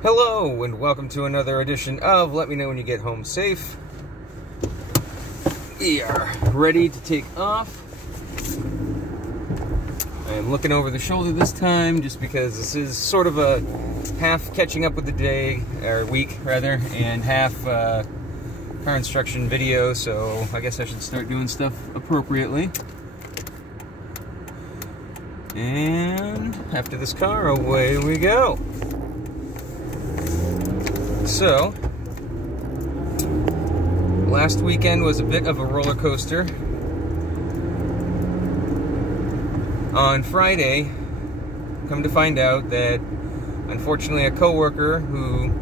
Hello, and welcome to another edition of Let Me Know When You Get Home Safe. We are ready to take off. I am looking over the shoulder this time, just because this is sort of a half catching up with the day, or week rather, and half car instruction video, so I guess I should start doing stuff appropriately. And after this car, away we go. So, last weekend was a bit of a roller coaster. On Friday, come to find out that, unfortunately, a coworker who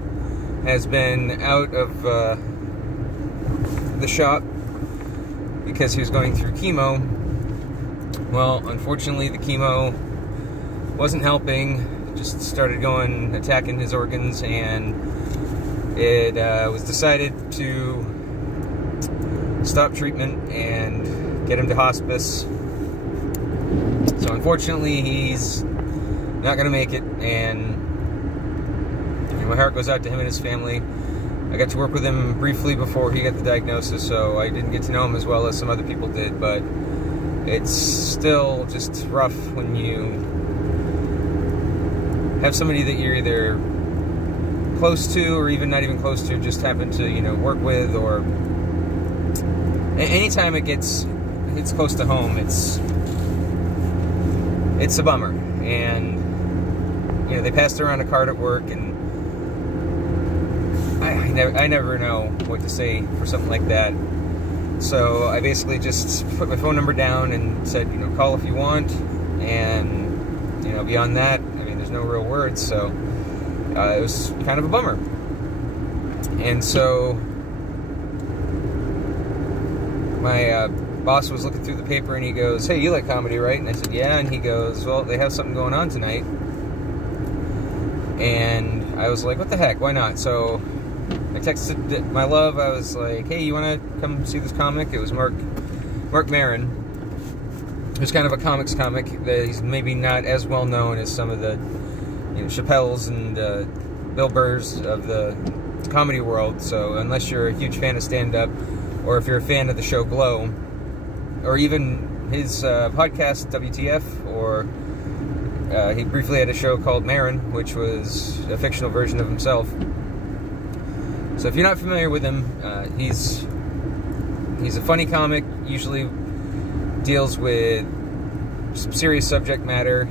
has been out of the shop because he was going through chemo, well, unfortunately, the chemo wasn't helping, just started attacking his organs, and it was decided to stop treatment and get him to hospice. So unfortunately, he's not going to make it, and my heart goes out to him and his family. I got to work with him briefly before he got the diagnosis, so I didn't get to know him as well as some other people did, but it's still just rough when you have somebody that you're either close to, or even not even close to, just happen to, work with, or anytime it's close to home, it's a bummer. And they passed around a card at work, and I never know what to say for something like that. So I basically just put my phone number down and said, call if you want, and beyond that, there's no real words. So it was kind of a bummer. And so my boss was looking through the paper, and he goes, "Hey, you like comedy, right?" And I said, "Yeah." And he goes, "Well, they have something going on tonight." And I was like, what the heck, why not? So I texted my love. I was like, "Hey, you want to come see this comic?" It was Marc Maron. It was kind of a comics comic that he's maybe not as well known as some of the Chappelle's and Bill Burr's of the comedy world. So unless you're a huge fan of stand-up, or if you're a fan of the show Glow, or even his podcast WTF, or he briefly had a show called Maron, which was a fictional version of himself. So if you're not familiar with him, he's a funny comic, usually deals with some serious subject matter.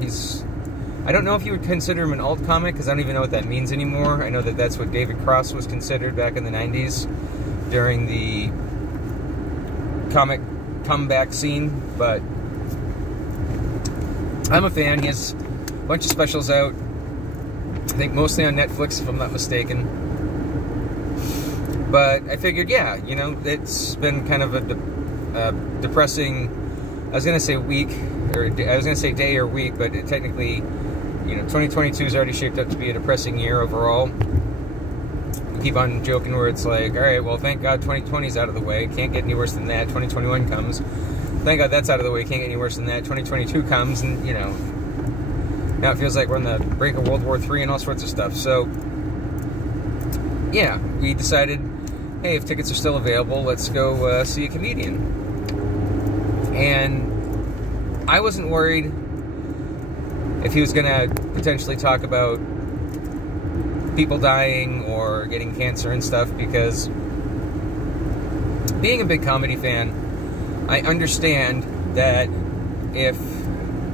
I don't know if you would consider him an alt comic, because I don't even know what that means anymore. I know that that's what David Cross was considered back in the 90s during the comic comeback scene, but I'm a fan. He has a bunch of specials out, I think mostly on Netflix, if I'm not mistaken. But I figured, yeah, it's been kind of a depressing, I was going to say week, or I was going to say day or week, but technically, 2022 is already shaped up to be a depressing year overall. We keep on joking where it's like, all right, well, thank God 2020 is out of the way. Can't get any worse than that. 2021 comes. Thank God that's out of the way. Can't get any worse than that. 2022 comes, and, now it feels like we're on the brink of World War III and all sorts of stuff. So, yeah, we decided, hey, if tickets are still available, let's go see a comedian. And I wasn't worried if he was going to potentially talk about people dying or getting cancer and stuff, because being a big comedy fan, I understand that if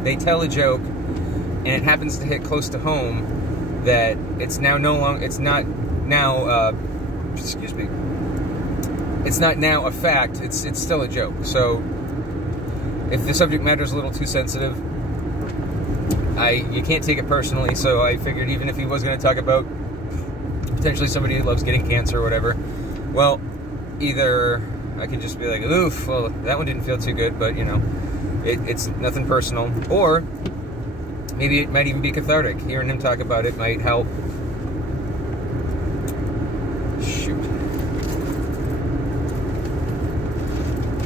they tell a joke and it happens to hit close to home, that it's now it's not now a fact, it's still a joke. So if the subject matter is a little too sensitive, you can't take it personally. So I figured, even if he was going to talk about potentially somebody who loves getting cancer or whatever, well, either I could just be like, oof, well, that one didn't feel too good, but it's nothing personal, or maybe it might even be cathartic. Hearing him talk about it might help. Shoot.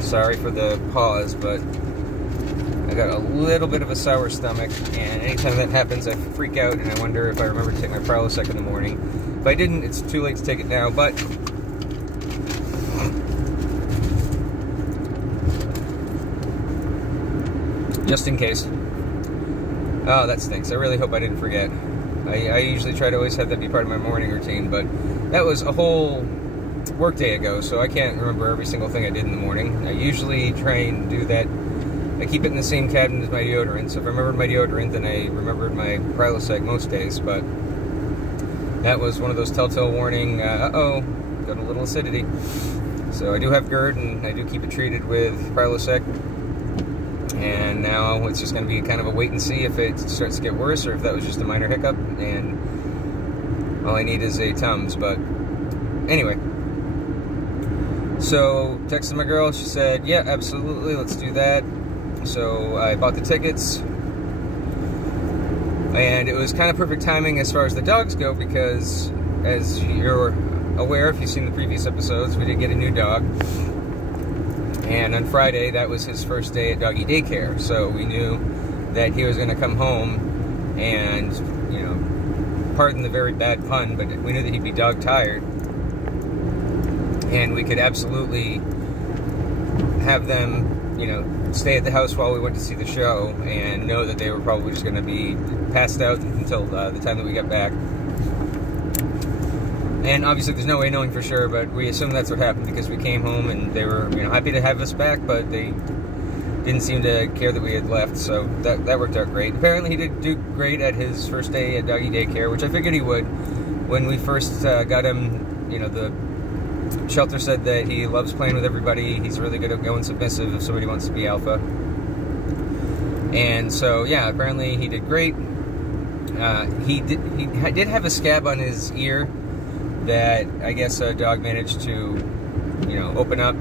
Sorry for the pause, but I got a little bit of a sour stomach, and anytime that happens, I freak out, and I wonder if I remember to take my Prilosec in the morning. If I didn't, it's too late to take it now, but just in case. Oh, that stinks. I really hope I didn't forget. I usually try to always have that be part of my morning routine, but that was a whole work day ago, so I can't remember every single thing I did in the morning. I usually try and do that. I keep it in the same cabinet as my deodorant, so if I remembered my deodorant, then I remembered my Prilosec most days, but that was one of those telltale warning, uh-oh, got a little acidity. So I do have GERD, and I do keep it treated with Prilosec, and now it's just going to be kind of a wait and see if it starts to get worse, or if that was just a minor hiccup, and all I need is a Tums, but anyway. So, texted my girl, she said, yeah, absolutely, let's do that. So, I bought the tickets, and it was kind of perfect timing as far as the dogs go, because, as you're aware, if you've seen the previous episodes, we did get a new dog, and on Friday, that was his first day at doggy daycare, so we knew that he was going to come home, and, you know, pardon the very bad pun, but we knew that he'd be dog tired. And we could absolutely have them, you know, stay at the house while we went to see the show and know that they were probably just going to be passed out until the time that we got back. And obviously there's no way knowing for sure, but we assume that's what happened because we came home and they were, you know, happy to have us back, but they didn't seem to care that we had left, so that worked out great. Apparently he did do great at his first day at doggy daycare, which I figured he would. When we first got him, you know, the shelter said that he loves playing with everybody. He's really good at going submissive if somebody wants to be alpha. And so, yeah, apparently he did great. He did have a scab on his ear that I guess a dog managed to, you know, open up,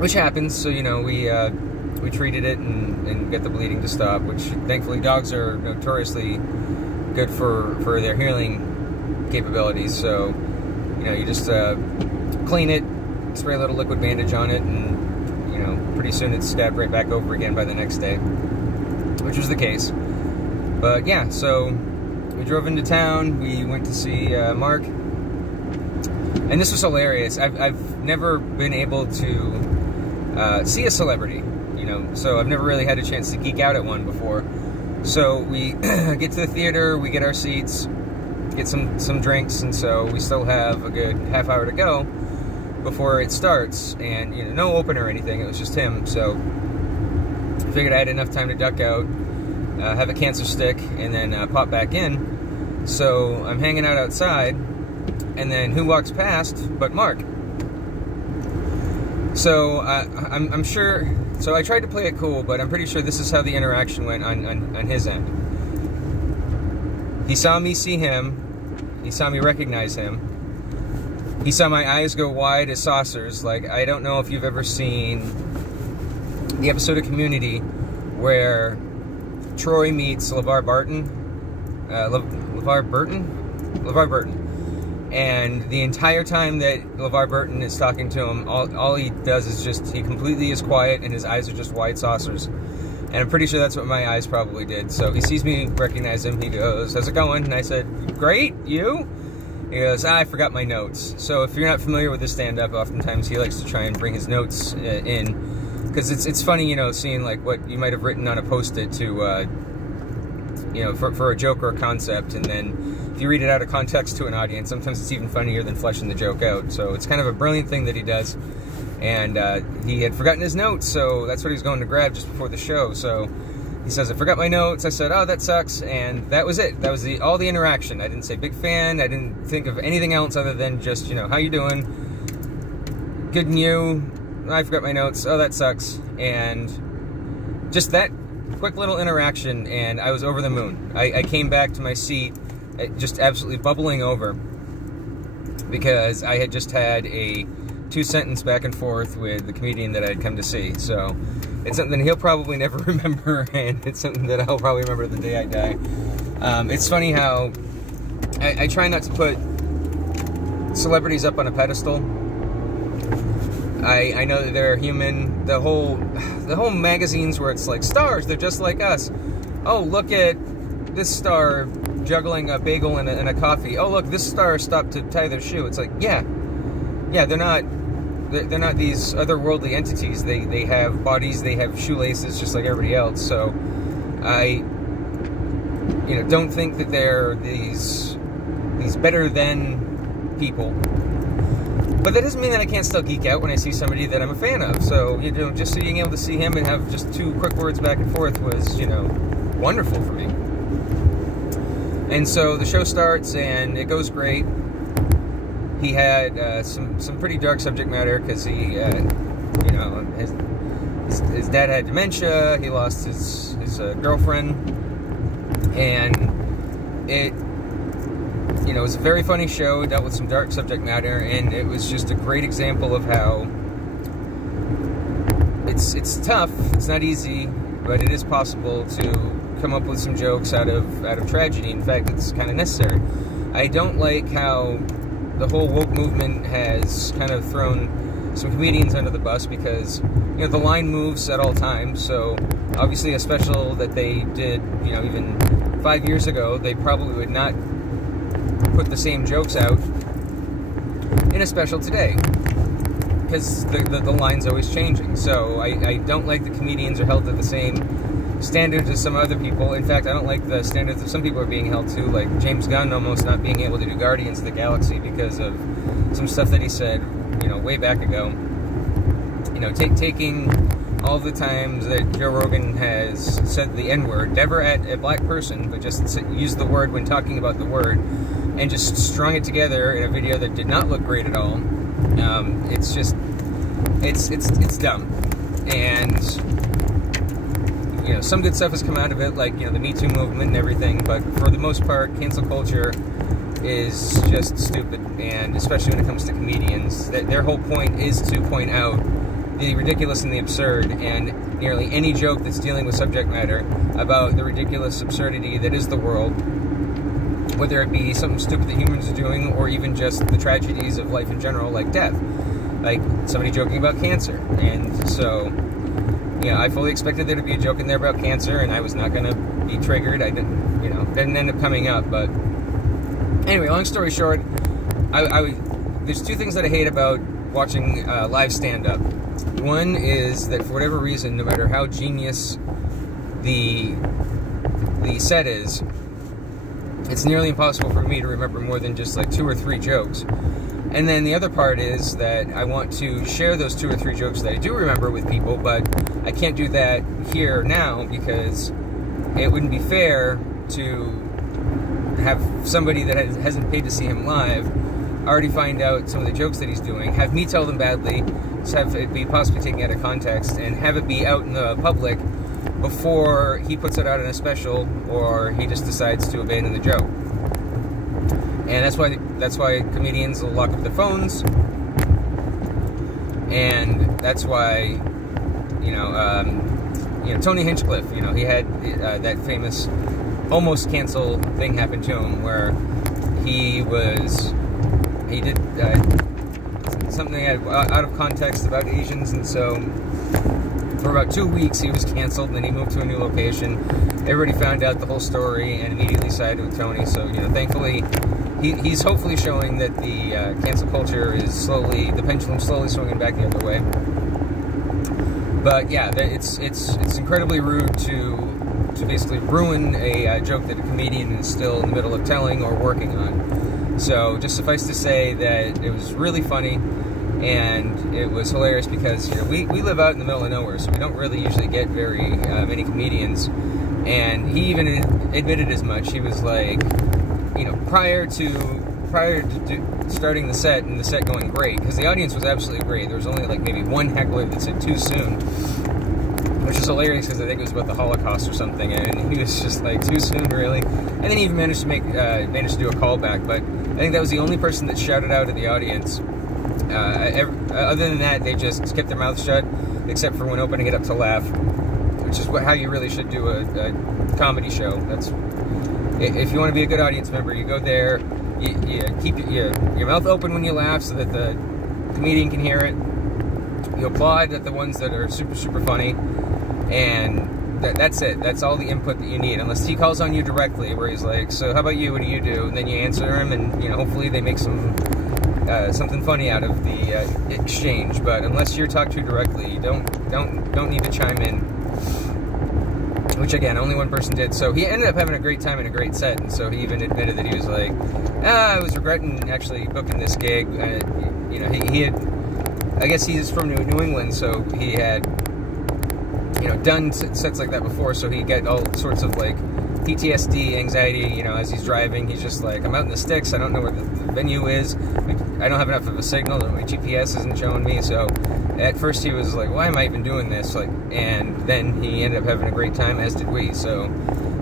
which happens. So, you know, we treated it and got the bleeding to stop, which thankfully dogs are notoriously good for their healing capabilities. So, you know, you just clean it, spray a little liquid bandage on it, and, you know, pretty soon it's stabbed right back over again by the next day, which was the case. But yeah, so we drove into town, we went to see Mark, and this was hilarious. I've never been able to see a celebrity, you know, so I've never really had a chance to geek out at one before. So we get to the theater, we get our seats, get some drinks, and so we still have a good half hour to go before it starts, and, you know, no opener or anything, it was just him, so I figured I had enough time to duck out, have a cancer stick, and then pop back in. So I'm hanging out outside, and then who walks past but Mark? So I'm sure, so I tried to play it cool, but I'm pretty sure this is how the interaction went on his end. He saw me see him, he saw me recognize him, he saw my eyes go wide as saucers. Like, I don't know if you've ever seen the episode of Community where Troy meets LeVar Burton, LeVar Burton, and the entire time that LeVar Burton is talking to him, all he does is just, he completely is quiet and his eyes are just wide saucers. And I'm pretty sure that's what my eyes probably did. So he sees me, recognize him, he goes, how's it going? And I said, great, you? He goes, I forgot my notes. So if you're not familiar with the stand-up, oftentimes he likes to try and bring his notes in. Because it's funny, you know, seeing like what you might have written on a post-it to, you know, for a joke or a concept. And then if you read it out of context to an audience, sometimes it's even funnier than fleshing the joke out. So it's kind of a brilliant thing that he does. And he had forgotten his notes, so that's what he was going to grab just before the show. So he says, I forgot my notes. I said, oh, that sucks. And that was it. That was all the interaction. I didn't say big fan. I didn't think of anything else other than just, you know, how you doing? Good, and you? I forgot my notes. Oh, that sucks. And just that quick little interaction, and I was over the moon. I came back to my seat just absolutely bubbling over because I had just had a 2-sentence back and forth with the comedian that I'd come to see. So it's something that he'll probably never remember, and it's something that I'll probably remember the day I die. It's funny how I try not to put celebrities up on a pedestal, I know that they're human. The whole magazines where it's like, stars, they're just like us. Oh, look at this star juggling a bagel and a coffee. Oh, look, this star stopped to tie their shoe. It's like, yeah, they're not these otherworldly entities. They have bodies, they have shoelaces just like everybody else. So I, don't think that they're these better than people. But that doesn't mean that I can't still geek out when I see somebody that I'm a fan of. So, just being able to see him and have just 2 quick words back and forth was, wonderful for me. And so the show starts and it goes great. He had some pretty dark subject matter because he, his dad had dementia. He lost his girlfriend, and it was a very funny show. It dealt with some dark subject matter, and it was just a great example of how it's tough. It's not easy, but it is possible to come up with some jokes out of tragedy. In fact, it's kind of necessary. I don't like how the whole woke movement has kind of thrown some comedians under the bus because, the line moves at all times. So obviously a special that they did, even 5 years ago, they probably would not put the same jokes out in a special today because the line's always changing. So I don't like the comedians are held to the same standards as some other people. In fact, I don't like the standards that some people are being held to, like James Gunn almost not being able to do Guardians of the Galaxy because of some stuff that he said, way back ago. Taking all the times that Joe Rogan has said the N-word, never at a black person, but just used the word when talking about the word, and just strung it together in a video that did not look great at all. It's just, it's dumb. And some good stuff has come out of it, like, the Me Too movement and everything, but for the most part, cancel culture is just stupid, and especially when it comes to comedians. Their whole point is to point out the ridiculous and the absurd, and nearly any joke that's dealing with subject matter about the ridiculous absurdity that is the world, whether it be something stupid that humans are doing, or even just the tragedies of life in general, like death. Like somebody joking about cancer, and so I fully expected there to be a joke in there about cancer, and I was not going to be triggered. I didn't, didn't end up coming up, but anyway, long story short, there's 2 things that I hate about watching live stand-up. One is that for whatever reason, no matter how genius the set is, it's nearly impossible for me to remember more than just like 2 or 3 jokes. And then the other part is that I want to share those 2 or 3 jokes that I do remember with people, but I can't do that here now because it wouldn't be fair to have somebody that hasn't paid to see him live already find out some of the jokes that he's doing, have me tell them badly, have it be possibly taken out of context, and have it be out in the public before he puts it out in a special or he just decides to abandon the joke. And that's why comedians will lock up their phones, and that's why Tony Hinchcliffe, he had that famous almost cancel thing happen to him where he did something out of context about Asians, and so for about 2 weeks he was canceled, and then he moved to a new location. Everybody found out the whole story and immediately sided with Tony, so thankfully he's hopefully showing that the cancel culture is the pendulum slowly swinging back the other way. But yeah, it's incredibly rude to basically ruin a joke that a comedian is still in the middle of telling or working on. So just suffice to say that it was really funny, and it was hilarious because we live out in the middle of nowhere, so we don't really usually get very many comedians. And he even admitted as much. He was like, prior to starting the set and the set going great, because the audience was absolutely great. There was only like maybe 1 heckler that said too soon, which is hilarious because I think it was about the Holocaust or something, and he was just like, too soon, really? And then he even managed to do a callback, but I think that was the only person that shouted out at the audience. Other than that, they just kept their mouths shut, except for when opening it up to laugh, which is how you really should do a comedy show. If you want to be a good audience member, you go there, you keep your mouth open when you laugh so that the comedian can hear it, you applaud at the ones that are super, super funny, and that's it. That's all the input that you need, unless he calls on you directly, where he's like, so how about you, what do you do? And then you answer him, and, you know, hopefully they make something funny out of the exchange. But unless you're talked to directly, you don't need to chime in. Which, again, only one person did. So he ended up having a great time and a great set. And so he even admitted that he was like, I was regretting actually booking this gig. You know, he had, I guess he's from New England, so he had, you know, done sets like that before. So he got all sorts of, like, PTSD, anxiety, you know, as he's driving. He's just like, I'm out in the sticks. I don't know where the venue is. I don't have enough of a signal, and my GPS isn't showing me. So at first he was like, why am I even doing this? Like, and then he ended up having a great time, as did we. So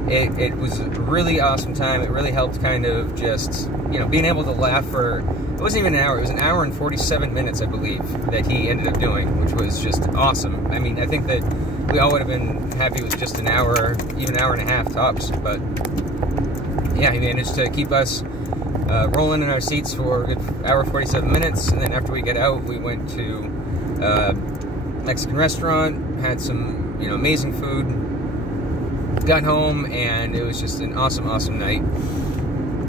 it was a really awesome time. It really helped kind of just, you know, being able to laugh for, it wasn't even an hour. It was an hour and 47 minutes, I believe, that he ended up doing, which was just awesome. I mean, I think that we all would have been happy with just an hour, even an hour and a half tops. But yeah, he managed to keep us rolling in our seats for a good hour 47 minutes. And then after we get out, we went to Mexican restaurant, had some, you know, amazing food, got home, and it was just an awesome, awesome night.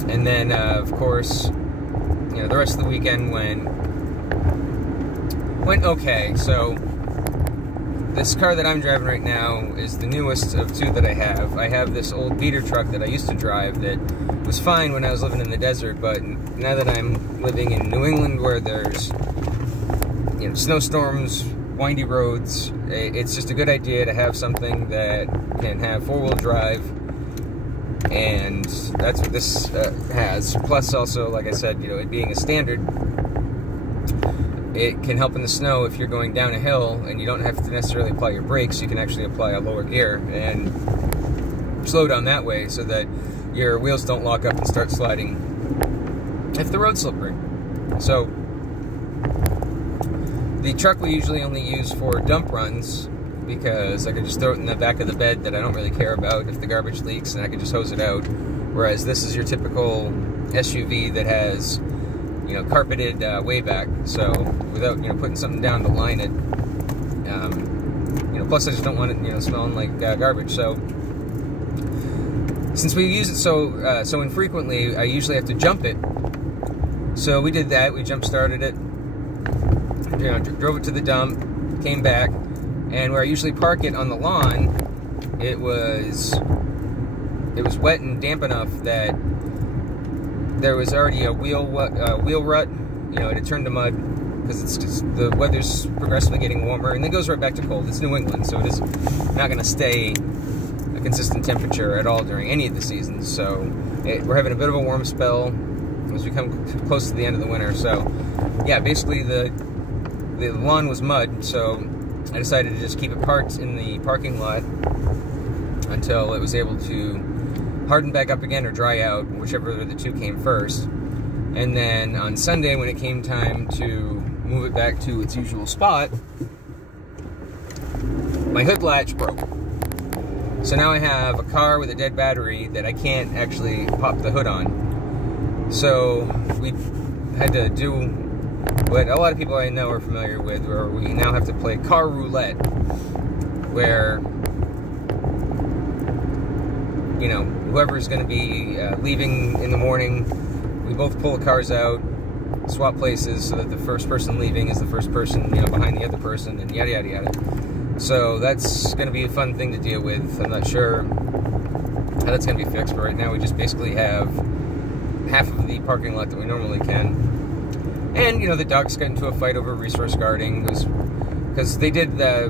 And then, of course, you know, the rest of the weekend went okay. So this car that I'm driving right now is the newest of two that I have. I have this old beater truck that I used to drive that was fine when I was living in the desert, but now that I'm living in New England, where there's, you know, snowstorms, windy roads, it's just a good idea to have something that can have four-wheel drive, and that's what this has. Plus, also, like I said, you know, it being a standard, it can help in the snow if you're going down a hill and you don't have to necessarily apply your brakes. You can actually apply a lower gear and slow down that way so that your wheels don't lock up and start sliding if the road's slippery. So the truck we usually only use for dump runs, because I could just throw it in the back of the bed that I don't really care about if the garbage leaks, and I could just hose it out. Whereas this is your typical SUV that has, you know, carpeted way back, so without, you know, putting something down to line it, you know, plus I just don't want it, you know, smelling like garbage. So since we use it so infrequently, I usually have to jump it. So we did that. We jump started it, you know, drove it to the dump, came back, and where I usually park it on the lawn, it was wet and damp enough that there was already a wheel rut. You know, it had turned to mud because it's just, the weather's progressively getting warmer, and then it goes right back to cold. It's New England, so it is not going to stay a consistent temperature at all during any of the seasons. So we're having a bit of a warm spell as we come close to the end of the winter. So yeah, basically the lawn was mud, so I decided to just keep it parked in the parking lot until it was able to harden back up again or dry out, whichever of the two came first. And then on Sunday, when it came time to move it back to its usual spot, my hood latch broke. So now I have a car with a dead battery that I can't actually pop the hood on. So we had to do what a lot of people I know are familiar with, where we now have to play car roulette, where, you know, whoever's going to be leaving in the morning, we both pull the cars out, swap places, so that the first person leaving is the first person, you know, behind the other person, and yada yada yada. So that's going to be a fun thing to deal with. I'm not sure how that's going to be fixed, but right now we just basically have half of the parking lot that we normally can. And, you know, the dogs got into a fight over resource guarding, because they did the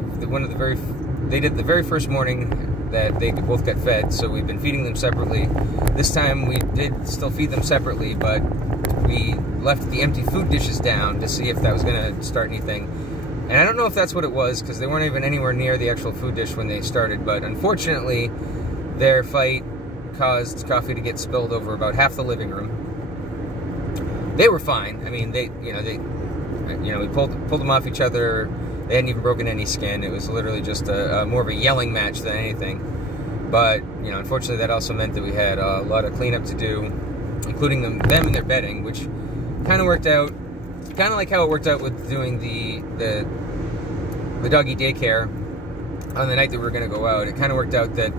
very first morning that they both got fed, so we've been feeding them separately. This time we did still feed them separately, but we left the empty food dishes down to see if that was going to start anything. And I don't know if that's what it was, because they weren't even anywhere near the actual food dish when they started, but unfortunately their fight caused coffee to get spilled over about half the living room. They were fine. I mean, we pulled them off each other. They hadn't even broken any skin. It was literally just a more of a yelling match than anything. But, you know, unfortunately that also meant that we had a lot of cleanup to do, including them in their bedding, which kind of worked out, kind of like how it worked out with doing the the doggy daycare on the night that we were going to go out. It kind of worked out that,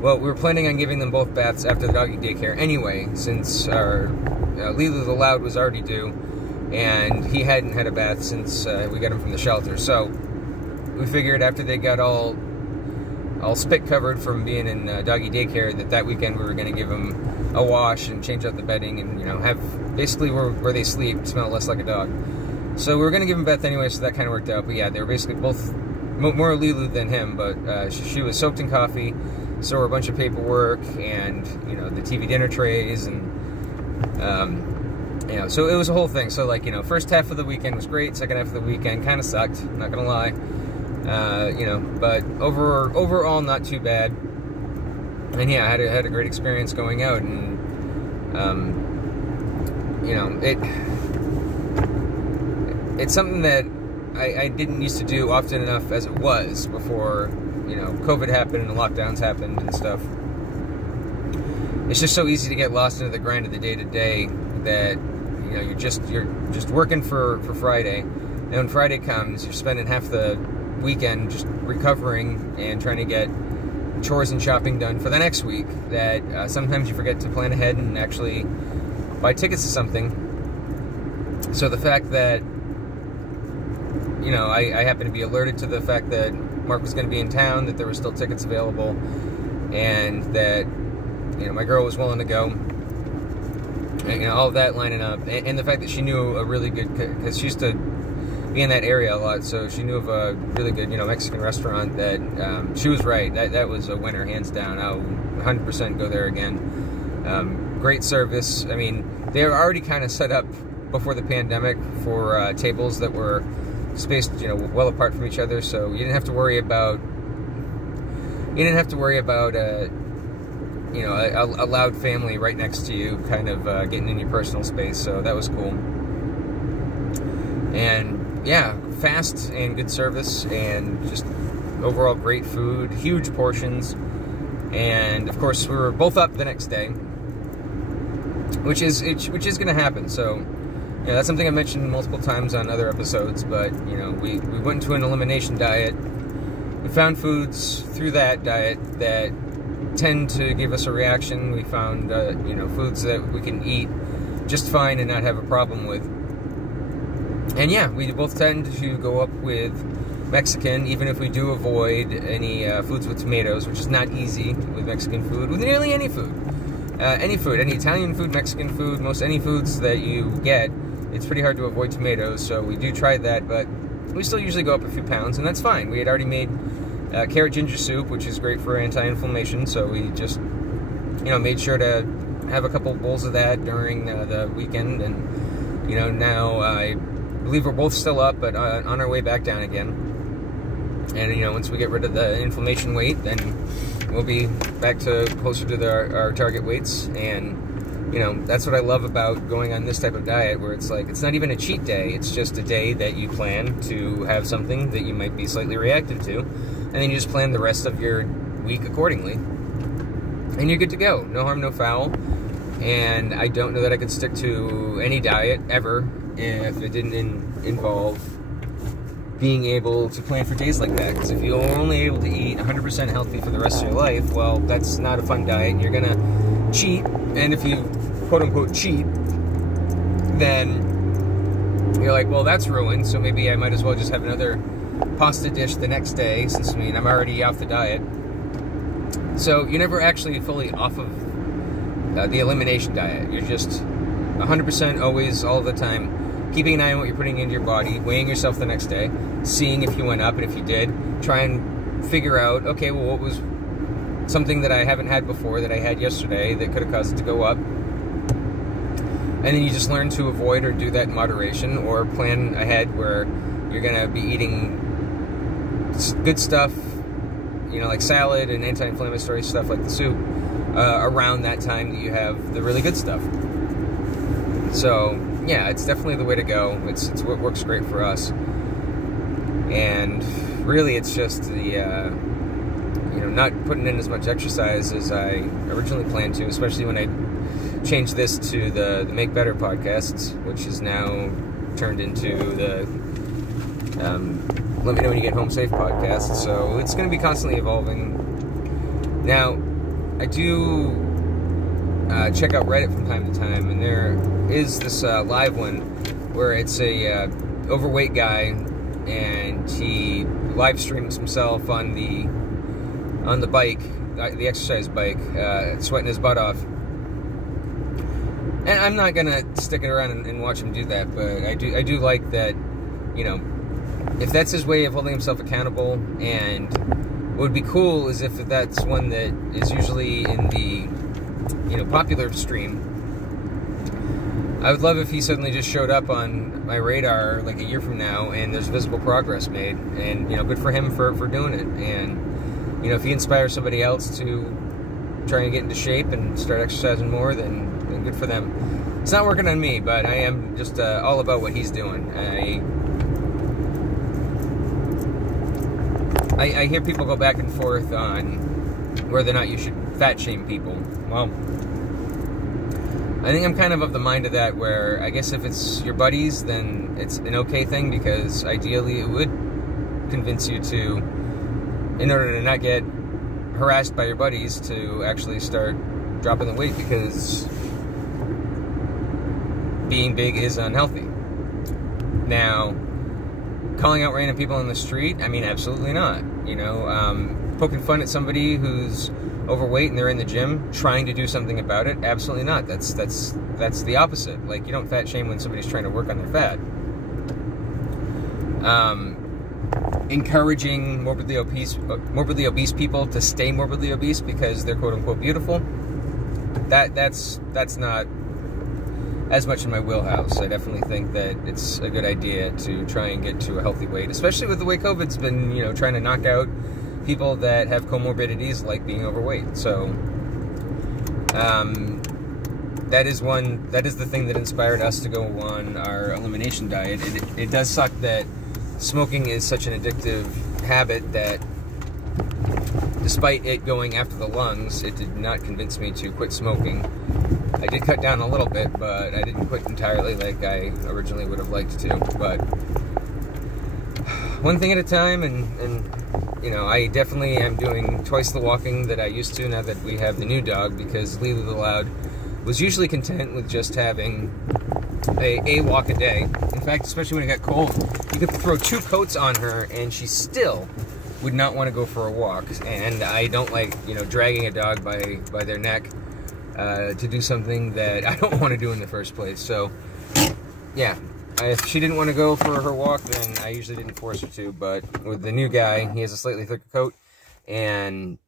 well, we were planning on giving them both baths after the doggy daycare anyway, since our Lila the Loud was already due, and he hadn't had a bath since we got him from the shelter. So we figured after they got all spit covered from being in doggy daycare, that weekend we were going to give them a wash and change out the bedding and, you know, have basically where they sleep smell less like a dog. So we were going to give them a bath anyway, so that kind of worked out. But yeah, they were basically both more Lulu than him, but she was soaked in coffee, so were a bunch of paperwork and, you know, the TV dinner trays and, you know, so it was a whole thing. So, like, you know, first half of the weekend was great, second half of the weekend kind of sucked, not going to lie. You know, but overall not too bad. And yeah, I had a great experience going out, and you know, it's something that I didn't used to do often enough as it was before, you know, COVID happened and the lockdowns happened and stuff. It's just so easy to get lost into the grind of the day-to-day that, you know, you're just working for Friday, and when Friday comes, you're spending half the weekend just recovering and trying to get chores and shopping done for the next week, that sometimes you forget to plan ahead and actually buy tickets to something. So the fact that, you know, I happened to be alerted to the fact that Mark was going to be in town, that there were still tickets available, and that, you know, my girl was willing to go, and, you know, all of that lining up, and the fact that she knew a really good, because she used to be in that area a lot, so she knew of a really good, you know, Mexican restaurant that, she was right, that was a winner, hands down. I'll 100% go there again. Great service. I mean, they were already kind of set up before the pandemic for tables that were spaced, you know, well apart from each other, so you didn't have to worry about, you know, a loud family right next to you, kind of getting in your personal space, so that was cool. And yeah, fast and good service, and just overall great food, huge portions, and of course we were both up the next day, which is going to happen. So, yeah, that's something I mentioned multiple times on other episodes, but, you know, we went into an elimination diet. We found foods through that diet that tend to give us a reaction. We found, you know, foods that we can eat just fine and not have a problem with. And yeah, we both tend to go up with Mexican, even if we do avoid any foods with tomatoes, which is not easy with Mexican food, with nearly any food. Any Italian food, Mexican food, most any foods that you get, it's pretty hard to avoid tomatoes, so we do try that, but we still usually go up a few pounds, and that's fine. We had already made carrot ginger soup, which is great for anti-inflammation, so we just, you know, made sure to have a couple bowls of that during the weekend, and, you know, now I believe we're both still up, but on our way back down again. And, you know, once we get rid of the inflammation weight, then we'll be back to closer to our target weights. And, you know, that's what I love about going on this type of diet, where it's like, it's not even a cheat day, it's just a day that you plan to have something that you might be slightly reactive to, and then you just plan the rest of your week accordingly, and you're good to go. No harm, no foul. And I don't know that I could stick to any diet ever if it didn't involve being able to plan for days like that. Because if you're only able to eat 100% healthy for the rest of your life, well, that's not a fun diet. You're gonna cheat, and if you quote-unquote cheat, then you're like, well, that's ruined, so maybe I might as well just have another pasta dish the next day, since, I mean, I'm already off the diet. So you're never actually fully off of the elimination diet. You're just 100% always, all the time, keeping an eye on what you're putting into your body, weighing yourself the next day, seeing if you went up, and if you did, try and figure out, okay, well, what was something that I haven't had before that I had yesterday that could have caused it to go up. And then you just learn to avoid or do that in moderation, or plan ahead where you're going to be eating good stuff, you know, like salad and anti-inflammatory stuff like the soup, around that time that you have the really good stuff. So, yeah, it's definitely the way to go. It's what works great for us. And really, it's just the, you know, not putting in as much exercise as I originally planned to, especially when I changed this to the Make Better podcasts, which is now turned into the Let Me Know When You Get Home Safe podcast. So it's going to be constantly evolving. Now, I do check out Reddit from time to time, and there is this live one where it's a overweight guy, and he live streams himself on the bike, the exercise bike, sweating his butt off. And I'm not gonna stick it around and watch him do that, but I do like that, you know, if that's his way of holding himself accountable. And what would be cool is if that's one that is usually in the, you know, popular stream. I would love if he suddenly just showed up on my radar like a year from now and there's visible progress made, and, you know, good for him for doing it. And, you know, if he inspires somebody else to try and get into shape and start exercising more, then good for them. It's not working on me, but I am just all about what he's doing. I hear people go back and forth on whether or not you should fat shame people. Well, I think I'm kind of the mind of that, where I guess if it's your buddies, then it's an okay thing, because ideally it would convince you to, in order to not get harassed by your buddies, to actually start dropping the weight, because being big is unhealthy. Now, calling out random people on the street, I mean, absolutely not. You know, poking fun at somebody who's overweight and they're in the gym trying to do something about it, absolutely not. That's the opposite. Like, you don't fat shame when somebody's trying to work on their fat. Encouraging morbidly obese people to stay morbidly obese because they're quote unquote beautiful, that's not as much in my wheelhouse. I definitely think that it's a good idea to try and get to a healthy weight, especially with the way COVID's been, you know, trying to knock out people that have comorbidities like being overweight. So that is the thing that inspired us to go on our elimination diet. It does suck that smoking is such an addictive habit that, despite it going after the lungs, it did not convince me to quit smoking. I did cut down a little bit, but I didn't quit entirely like I originally would have liked to. But one thing at a time, and you know, I definitely am doing twice the walking that I used to now that we have the new dog, because Lily the Loud was usually content with just having a walk a day. In fact, especially when it got cold, you could throw 2 coats on her and she still would not want to go for a walk. And I don't like, you know, dragging a dog by their neck to do something that I don't want to do in the first place. So yeah, if she didn't want to go for her walk, then I usually didn't force her to. But with the new guy, he has a slightly thicker coat, and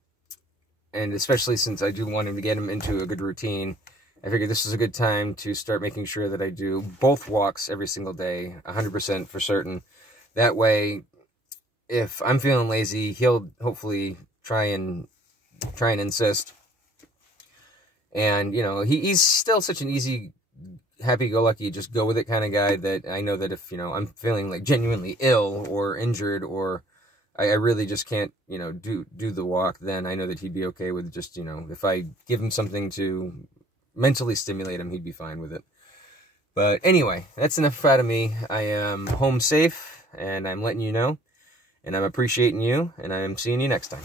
especially since I do want him to get him into a good routine, I figured this is a good time to start making sure that I do both walks every single day, 100% for certain. That way, if I'm feeling lazy, he'll hopefully try and insist. And, you know, he's still such an easy, happy-go-lucky, just go-with-it kind of guy that I know that if, you know, I'm feeling, like, genuinely ill or injured, or I really just can't, you know, do the walk, then I know that he'd be okay with just, you know, if I give him something to mentally stimulate him, he'd be fine with it. But anyway, that's enough out of me. I am home safe, and I'm letting you know, and I'm appreciating you, and I'm seeing you next time.